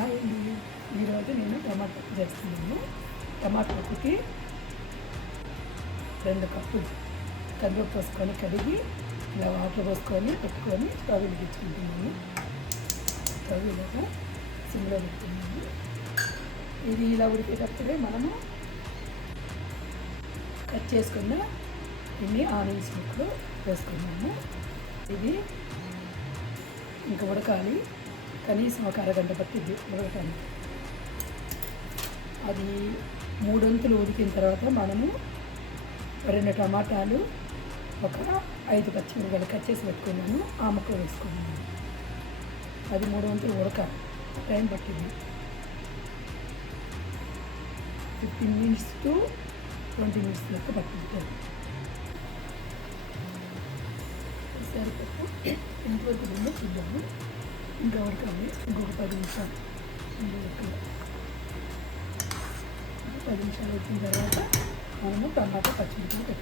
అండి, ఈరోజు నేను టమాటా చేస్తున్నాను. టమాటాకి 2 కప్పులు కందిపప్పు పోసుకొని కడిగి ఇలా వాటర్ పోసుకొని పెట్టుకొని స్టవ్ వెలిగించుకుంటున్నాను. స్టవ్ ఇలాగా సిమ్లో పెట్టుకున్నాను. ఇది ఇలా ఉడికేటప్పుడే మనము కట్ చేసుకున్న ఇన్ని ఆనియన్స్ ముక్కలు వేసుకున్నాము. ఇది ఇంకా ఉడకాలి, కనీసం ఒక అరగంట పట్టింది ఉడకటానికి. అది 3 వంతులు ఉడికిన తర్వాత మనము 2 టమాటాలు, ఒక 5 పచ్చిమిరపకాయలు కట్ చేసి పెట్టుకున్నాను, ఆ ముక్క వేసుకున్నాను. అది 3 వంతులు ఉడకాలి, టైం పట్టింది. 15 minutes to 20 minutes లెక్క పట్టింది. సరిపప్పు ఎంతవరకు ఉందో చూద్దాము. ఇంకా ఉడకాలి, ఇంకొక 10 నిమిషాలు. 10 నిమిషాలు వచ్చిన తర్వాత మనము టమాటా పచ్చిమిరపకాయలు